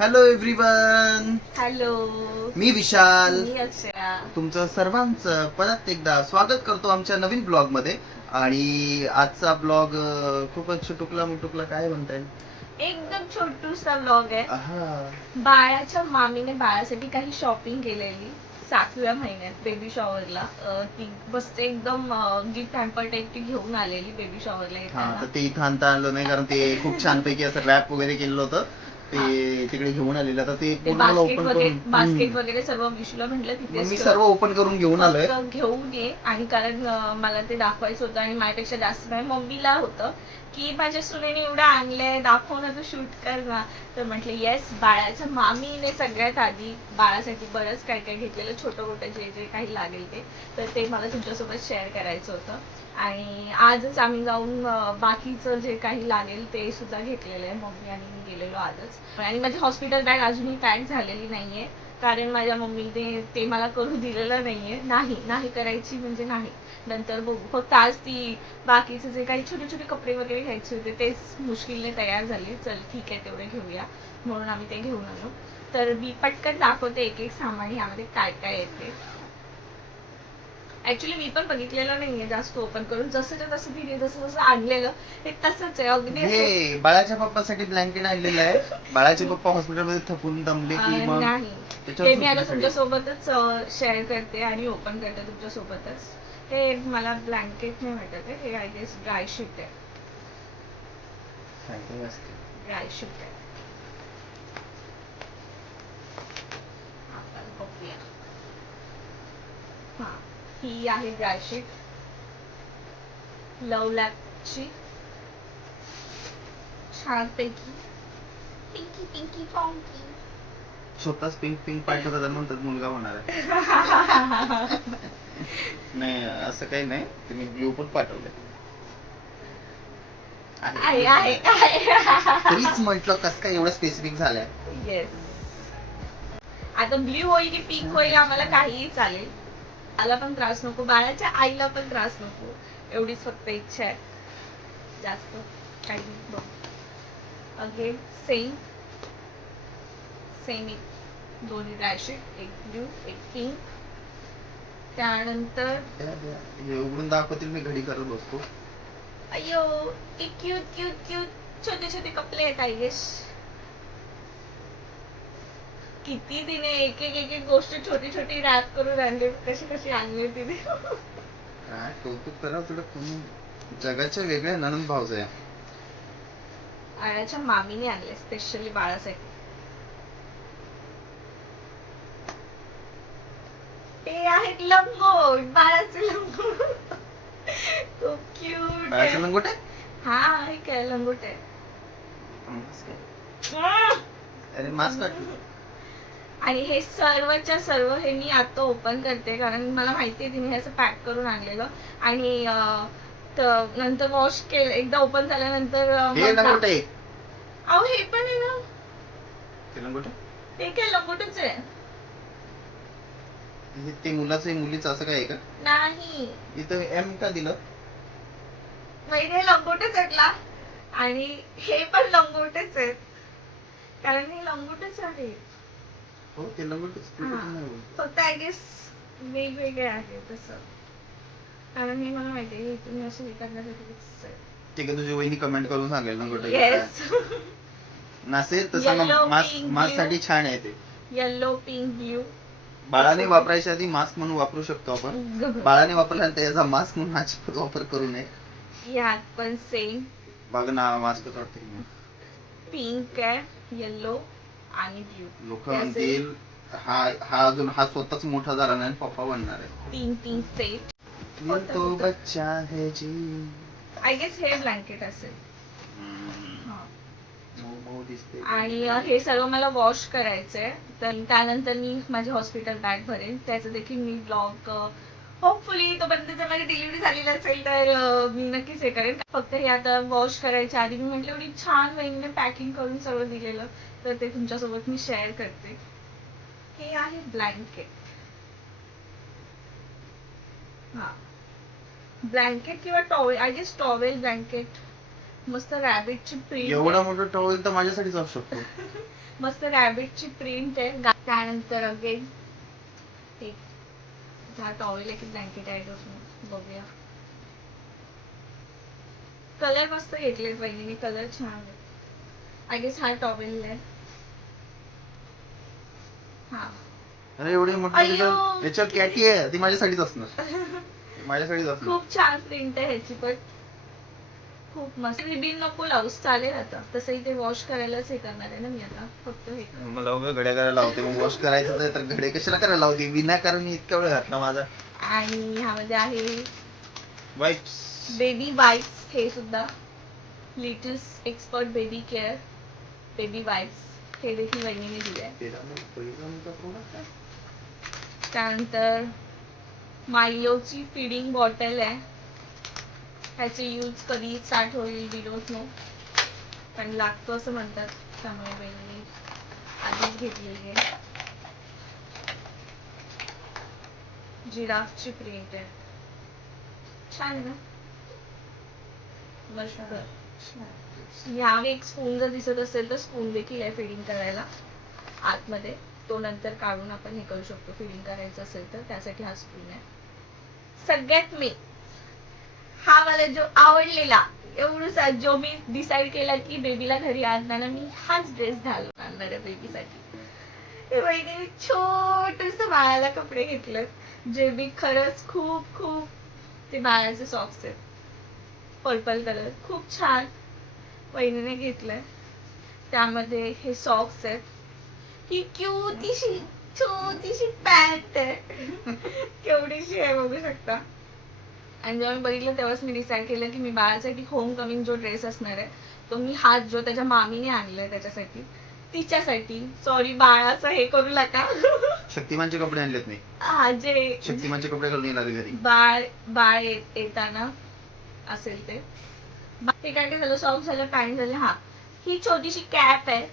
Hello everyone. Hello, मी विशाल. मी अक्षया. तुमचं सर्वांचं परत एकदा स्वागत करतो आमच्या नवीन ब्लॉग मध्ये. आणि आजचा ब्लॉग खूपच छुटुकला मुटुकला काय म्हणता येईल, एकदम छोटूसा व्लॉग आहे. हा. बाळाच्या मामीने बाळासाठी काही शॉपिंग केलेली 7व्या महिन्यात बेबी शॉवरला. ती मस्त एकदम गिफ्ट हॅम्पर टाईप ती घेऊन आलेली बेबी शॉवरला हा येताना. तर ते इथं आणता आलं नाही कारण ते खूप छानपैकी असं रॅप वगैरे केलेलं होतं. ते तिकडे घेऊन आलेलं तर ते ते पूर्ण मला ओपन बास्केट करून वगैरे सर्व विशूला म्हटलं मग तिथेच मी ठेव. सर्व ओपन करून घेऊन आलोय. फक्त घेऊन ये. आणि कारण मला ते दाखवायचं होतं आणि माझ्यापेक्षा जास्त माझ्या मम्मीला होतं की माझ्या सुनेने एवढं आणलंय, दाखव ना, तू शूट कर ना. तर म्हटलं येस, बाळाच्या मामीने सगळ्यात आधी बाळासाठी बरंच काय काय घेतलेलं, छोटं मोठं जे जे काही लागेल ते. तर ते मला तुमच्यासोबत शेअर करायचं होतं. आणि आजच आम्ही जाऊन बाकीचं जे काही लागेल ते सुद्धा घेतलेलं आहे. मम्मी आणि मी गेलेलो आजच. आणि माझी हॉस्पिटल बॅग अजूनही पॅक झालेली नाहीये कारण माझ्या मम्मीने ते मला करू दिलेलं नाहीये. नाही करायची म्हणजे नाही, नंतर बघू. फक्त आज ती बाकीचे जे काही छोटे छोटे कपडे वगैरे घ्यायचे होते तेच मुश्किलने तयार झाले. चल ठीक आहे, तेवढे घेऊया म्हणून आम्ही ते घेऊन आलो. तर मी पटकन दाखवते एक एक सामान यामध्ये काय काय येते. ऍक्च्युली मी पण बघितलेलं नाहीये जास्त ओपन करून. जसंच्या तसं तिने जसं जसं आणलेलं ते तसंच आहे अगदी. हे बाळाच्या पप्पासाठी ब्लँकेट आणलेलं आहे. बाळाचे पप्पा हॉस्पिटलमध्ये थकून दमले की मग नाही, त्याच्यावर हे मी आता झोपण्यासाठी. तुमच्यासोबतच शेअर करते आणि ओपन करते तुमच्यासोबतच. हे मला ब्लँकेट नाही वाटत आहे, हे आय गेस ड्राय शीट आहे. ड्राय शीट आहे. आपण बघूया. हा, ही आहे ड्राय शीट लव लॅबची, छानपैकी पिंकी पिंकी पॉंकी. स्वतःच पिंक पिंक पाठवतात आणि म्हणतात मुलगा होणार आहे. नाही असं काही नाही, तुम्ही ब्ल्यू पण पाठवले. आहे तरीच म्हटलं कस काय एवढं स्पेसिफिक झालंय. येस, आता ब्ल्यू होईल की पिंक होईल आम्हाला काहीही चालेल. मला पण त्रास नको, बाळाच्या आईला पण त्रास नको, एवढीच फक्त इच्छा आहे, जास्त काही नाही. बघ अगेन सेम दोन्ही ड्रायशीट, एक ब्ल्यू एक पिंक. त्यानंतर हे उघडून दाखवतील, मी घडी करत बसतो. अयो, एक क्यूट क्यूट क्यूट छोटे छोटे कपडे आहेत आय गेस. किती तिने एक एक गोष्ट छोटी छोटी रॅप करून आणली, कशी कशी आणली तिने. काय कौतुक करावं तुला, कोणी जगाच्या वेगळ्या ननंद भावजया. आळ्याच्या मामीने आणले स्पेशली बाळासाठी. ते आहेत लंगोट, बाळाचे लंगोट. खूप क्यूट बाळाचं आहे. लंगोट आहे. हा, हे काय लंगोट आहे. अरे मास्क काढ. आणि हे सर्वच्या सर्व हे मी आता ओपन करते कारण मला माहिती आहे तिने हे असं पॅक करून आणलेलं. आणि नंतर वॉश केलं, एकदा ओपन झाल्यानंतर हे लंगोट आहे. अहो हे पण आहे ना, ते लंगोट आहे. ते काय लंगोटच आहे. ते मुलाचं मुलीचं असं काय आहे का? नाही, इथं एम का दिलं? हे लंगोटच आहेत. आणि हे पण लंगोटच आहेत कारण हे लंगोटच आहे. हो, ते लंगोटच. फक्त आय गेस वेगवेगळे आहे तसं, कारण हे मला माहिती आहे तुम्ही असं हे करण्यासाठी. ठीक आहे, तुझी वहिनी कमेंट करून सांगेल लंगोट येस. नसेल तसं मास्क साठी छान आहे ते. Yellow pink blue. बाळाने वापरायच्या आधी मास्क म्हणून वापरू शकतो आपण. बाळाने वापरल्यानंतर याचा मास्क म्हणून वापर करू नये. यात पण सेम बघ ना, मास्कच वाटते. पिंक आहे, येलो आणि ब्ल्यू. लोक म्हणतील हा अजून हा स्वतःच मोठा झाला नाही, पप्पा बनणार आहे. तीन सेट. तो बच्चा है जी. आय गेस हे ब्लँकेट असेल. दिसते. आणि हे सर्व मला वॉश करायचंय, तर त्यानंतर मी माझी हॉस्पिटल बॅग भरेन. त्याचं देखील मी ब्लॉग होपफुली तोपर्यंत जर माझी डिलिव्हरी झालेली असेल तर मी नक्कीच हे करेन. फक्त हे आता वॉश करायच्या आधी मी म्हटलं एवढी छान वहिनीने पॅकिंग करून सगळं दिलेलं, तर ते तुमच्यासोबत मी शेअर करते. हे आहे ब्लँकेट. हा, ब्लँकेट किंवा towel, I guess towel blanket मस्त रॅबिटची प्रिंट एवढा मोठा टॉवेल तर माझ्यासाठीच असू शकतो. मस्त रॅबिटची प्रिंट आहे. त्यानंतर अगेन एक हा टॉवेल आहे की ब्लँकेट आहे बघूया. कलर मस्त घेतले बहिणीने, कलर छान आहे. आय गेस हा टॉवेल आहे. हा अरे एवढी मोठी अय्यो. याच्यावर कॅटी आहे, ती माझ्यासाठीच असणार. माझ्यासाठीच असणार. खूप छान प्रिंट आहे ह्याची पण खूप मस्त. रिबीन नको लावूस चालेल आता, तसंही ते वॉश करायलाच हे करणार आहे ना मी आता, फक्त हे मला उगा घड्या करायला लावते, मग वॉश करायचं तर घडे कशाला करायला लावते विनाकारण मी इतका वेळ घातला माझा. आणि ह्यामध्ये आहे वाईप्स, बेबी वाईप्स. हे सुद्धा latest expert baby care baby wipes, हे देखील वहिनीने दिले आहे. त्यानंतर मायओची फीडिंग बॉटल आहे. ह्याचे यूज कधी स्टार्ट होईल वी डोंट नो, पण लागतो असं म्हणतात, त्यामुळे बहिणीने आधीच घेतलेली आहे. जिराफची प्रिंट आहे, छान आहे ना, मस्त. ह्या एक स्पून जर दिसत असेल तर स्पून देखील आहे फीडिंग करायला आतमध्ये, तो नंतर काढून आपण हे करू शकतो फीडिंग करायचं असेल तर, त्यासाठी हा स्पून आहे. सगळ्यात मी हा मला जो आवडलेला एवढा जो मी डिसाइड केला की बेबीला घरी आणताना मी हाच ड्रेस घालून आणणार आहे बेबीसाठी. बहिणीने छोटस बाळाला कपडे घेतले जे मी खरंच खूप खूप, ते बाळाचे सॉक्स आहेत पर्पल कलर, खूप छान बहिणीने घेतलंय. त्यामध्ये हे सॉक्स आहेत, ही क्यूटीशी छोटीशी पॅन्ट आहे केवढीशी आहे बघू शकता. आणि जेव्हा मी बघितलं तेव्हाच मी डिसाईड केलं की मी बाळासाठी होम कमिंग जो ड्रेस असणार आहे तो मी हाच जो त्याच्या मामीने आणलाय त्याच्यासाठी, तिच्यासाठी, सॉरी बाळाचं हे करू नका. शक्तिमानचे कपडे आणलेत मी. हा जे शक्तिमानचे कपडे घालून येणार घरी. बाळ येताना असेल ते. हे काय काय झालं, सॉक्स झालं, पॅन्ट झालं. हा ही छोटीशी कॅप आहे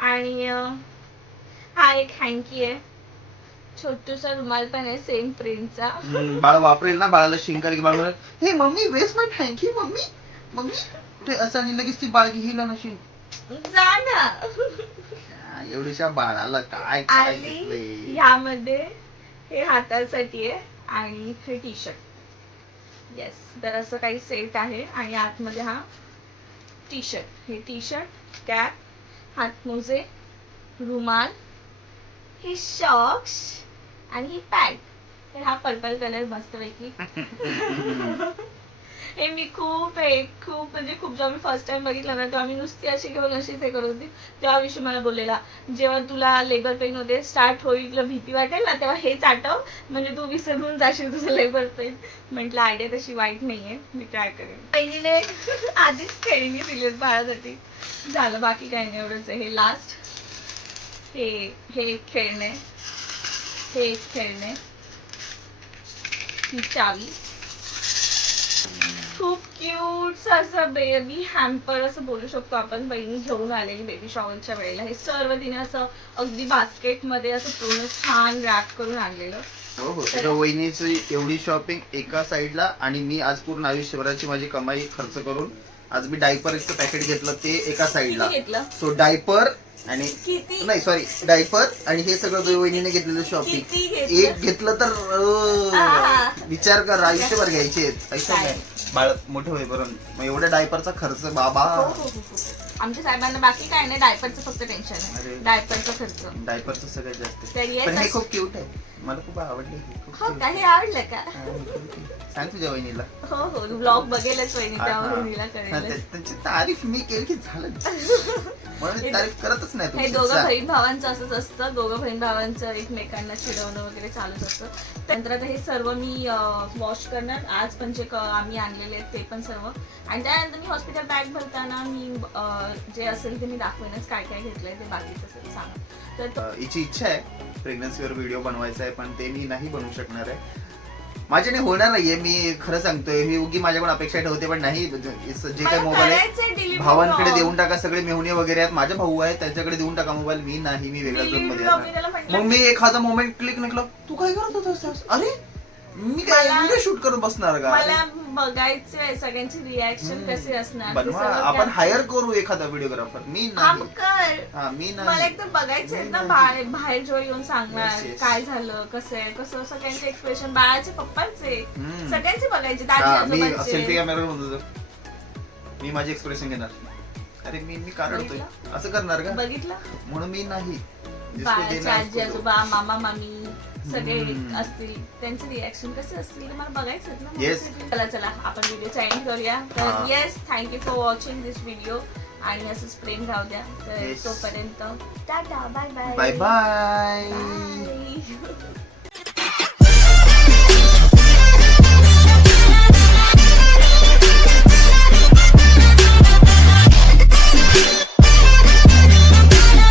आणि हा एक हँकी आहे, छोटूसा रुमाल पण आहे सेम प्रिंटचा. बाळ वापरेल ना, बाळाला शिंकाल की बाळ म्हणेल, हे mummy waste my thank you mummy mummy कुठे असं, आणि लगेच ती बाळगी हिला नशील जा ना. एवढीशा बाळाला काय काय घेतलंय. यामध्ये हे हातासाठी आहे आणि हे टी शर्ट. येस, तर असं काही सेट आहे. आणि आतमध्ये हा टी शर्ट, हे टी शर्ट, कॅप, हातमोजे, रुमाल, ही सॉक्स आणि ही पॅन्ट. तर हा पर्पल कलर मस्तपैकी हे मी खूप म्हणजे खूप जेव्हा मी फर्स्ट टाइम बघितलं ना तेव्हा मी नुसती अशी घेऊन अशीच हे करत होती. तेव्हा विषय मला बोललेला, जेव्हा तुला लेबर पेन मध्ये स्टार्ट होईल, तुला भीती वाटेल ना, तेव्हा हेच आठव, म्हणजे तू विसरून जाशील तुझं लेबर पेन. म्हटलं आयडिया तशी वाईट नाहीये, मी ट्राय करेन. बहिणीने आधीच खेळणी दिलीत बाळासाठी, झालं बाकी काही नाही, एवढंच आहे. हे लास्ट हे एक खेळणे, हे एक खेळणे, ही चावी, खूप क्यूट असं बेबी हॅम्पर असं बोलू शकतो आपण. बहिणी घेऊन आलेली बेबी शॉवरच्या वेळेला हे सर्व तिने असं अगदी बास्केट मध्ये असं पूर्ण छान रॅप करून आणलेलं. हो हो, तुझ्या वहिनीची एवढी शॉपिंग एका साईडला, आणि मी आज पूर्ण आयुष्यभराची माझी कमाई खर्च करून आज मी डायपरचं पॅकेट घेतलं ते एका साईडला. घेतलं सो डायपर आणि किती नाही सॉरी डायपर आणि हे सगळं वहिनीने घेतलेलं शॉपिंग एक घेतलं तर विचार कर, आयुष्यभर घ्यायचे आहेत. बाळ मोठे होईपर्यंत, मग एवढ्या डायपरचा खर्च बाबा. आमच्या साहेबांना बाकी काय नाही, डायपरचं फक्त टेन्शन आहे, डायपरचा खर्च. डायपरचं सगळ्यात जास्त. तर पण हे खूप क्यूट आहे, मला खूप आवडले. हो का, हे आवडलं का? सांग तुझ्या वहिनीला. हो हो, ब्लॉग बघेलच वहिनी, त्या वहिनीला कळेल. त्यांची तारीफ मी केली की झालं, म्हणून तारीफ करतच नाही. हे दोघं बहीण भावांचं असंच असतं, दोघं बहीण भावांचं एकमेकांना चिडवणं वगैरे चालूच असतं. त्यानंतर आता हे सर्व मी वॉश करणार आज, पण जे आम्ही आणलेले आहेत ते पण सर्व. आणि त्यानंतर मी हॉस्पिटल बॅग भरताना मी जे असेल ते मी दाखवेनच, काय काय घेतलंय ते बाकीचं असेल सांगा. तर हिची इच्छा आहे प्रेग्नन्सीवर व्हिडिओ बनवायचा आहे, पण ते मी नाही बनवू शकणार आहे, माझ्याने होणार नाहीये. मी खरं सांगतोय, ही उगी माझ्याकडून अपेक्षा ठेवते, पण नाही. जे काही मोबाईल आहे भावांकडे देऊन टाका, सगळे मेहुणे वगैरे आहेत, माझा भाऊ आहे त्याच्याकडे देऊन टाका मोबाईल. मी नाही, मी वेगळ्या झोन मध्ये. मग मी एखादा मोमेंट क्लिक निघलो, तू काय करत होतास? अरे मी काय व्हिडिओ शूट करून बसणार का? मला बघायचंय सगळ्यांची रिॲक्शन कसे असणार ते बनवा, सगळं आपण capture- हायर करू एखादा व्हिडिओग्राफर. मी हा, नाही. मग कर. हा, मी नाही. मला एकदम बघायचंय ना मी बाहेर जो येऊन सांगणार Yes, yes. काय झालं कसं आहे कसं सगळ्यांचे एक्सप्रेशन बाळाचे पप्पांचे हम्म. सगळ्यांचे बघायचे हा, दादी मी आजोबांचे. सेल्फी कॅमेरा म्हणतो मी माझे एक्सप्रेशन घेणार. अरे मी का रडतोय असं करणार का? बघितलं म्हणून मी नाही. जिसको बाळाचे देना है आजी उसको दो. आजोबा मामा मामी सगळे हम्म. असतील त्यांचे रिॲक्शन कसे असतील ते मला बघायचं ना मग. Yes. चला आपण व्हिडिओचा एंड करूया. तर हा. Yes thank you for watching this video आणि असंच प्रेम राहू द्या. तर Yes. तोपर्यंत tata bye bye bye bye.